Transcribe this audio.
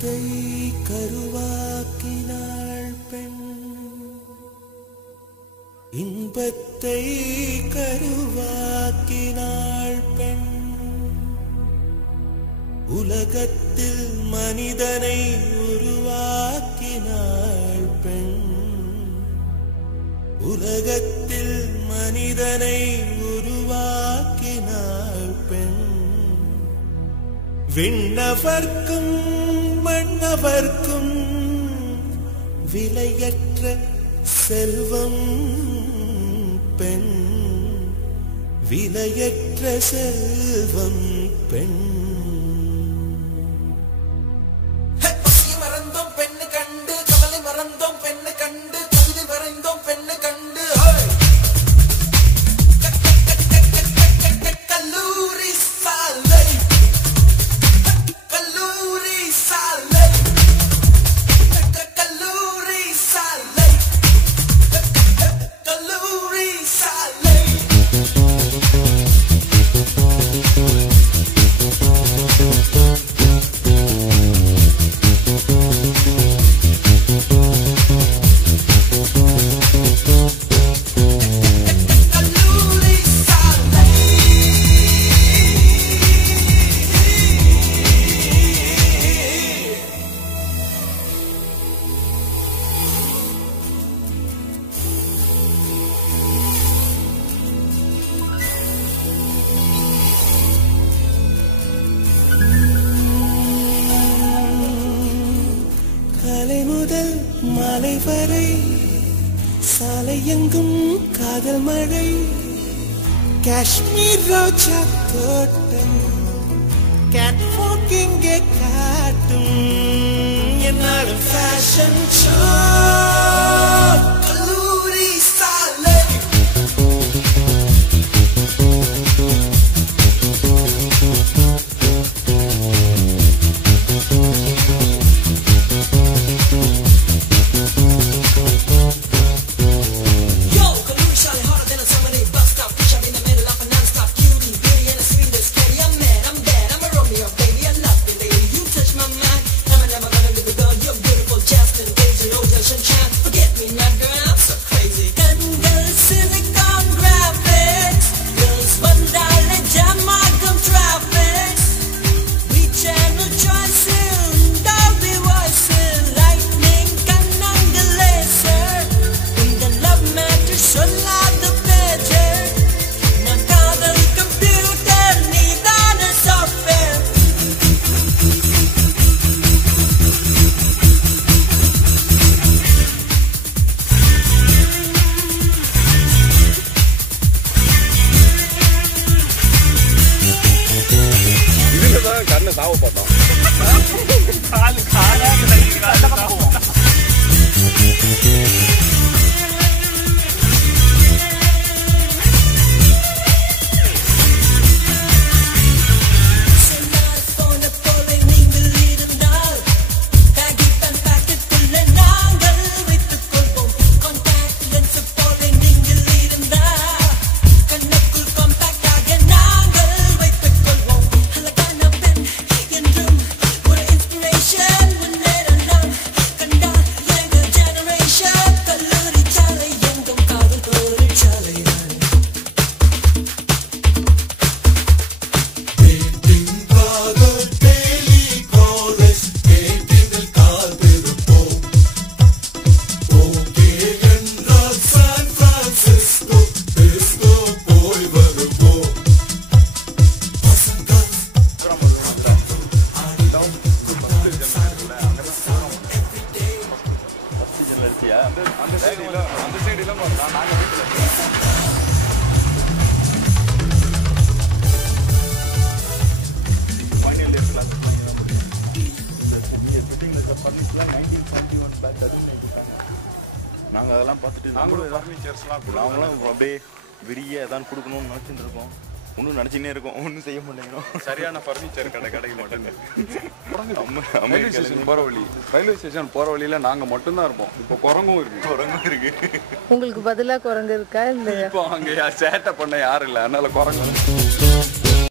இன்பத்தை கருவாக்கினாள் பெண், இன்பத்தை கருவாக்கினாள் பெண். உலகத்தில் மனிதனை உருவாக்கினாள் பெண், உலகத்தில் மனிதனை உருவாக்கினாள் பெண். விண்ணவர்க்கும் மண்ணவர்க்கும் விலையற்ற செல்வம் பெண், விலையற்ற செல்வம் பெண். மறந்தோம் பெண்ணு கண்டு, கவலை மறந்தோம் பெண்ணு கண்டு, கவிதை வரைந்தோம் பெண்ணு கண்டு. கல்லூரி சாலை, கல்லூரி சாலை, கல்லூரி சாலை, கல்லூரி சாலை. காலை முதல் மாலை வரை சாலை எங்கும் காதல் மழை. காஷ்மீர் ரோஜா தோட்டம் கேட் வாக் இங்கே காட்டும். என்னாலும் ஃபேஷன் ஷோ கல்லூரி சாலை. கண்ணு சாவ போட்டோம். அந்த சைடுல நாங்க வீட்டுல ஃபைனல் இயர் கிளாஸ் நாங்கள் அதெல்லாம் பார்த்துட்டு நாங்களும் ஃபர்னிச்சர்ஸ்லாம் நாங்களும் அப்படியே விரிய எதாவது கொடுக்கணும்னு நினச்சிட்டு இருக்கோம். ஒன்றும் நினச்சினே இருக்கோம், ஒன்றும் செய்ய மாட்டேங்கிறோம். சரியான ஃபர்னிச்சர் கிடைக்க மாட்டேங்குது. ரயில்வே ஸ்டேஷன் போகிற வழி, ரயில்வே ஸ்டேஷன் போகிற வழியில் நாங்கள் மட்டும்தான் இருப்போம். இப்போ குரங்கும் இருக்கு. உங்களுக்கு பதிலாக குரங்கு இருக்கா? இல்லை, இப்போ அங்கே சேட்டை பண்ண யாரும் இல்லை, அதனால குரங்கு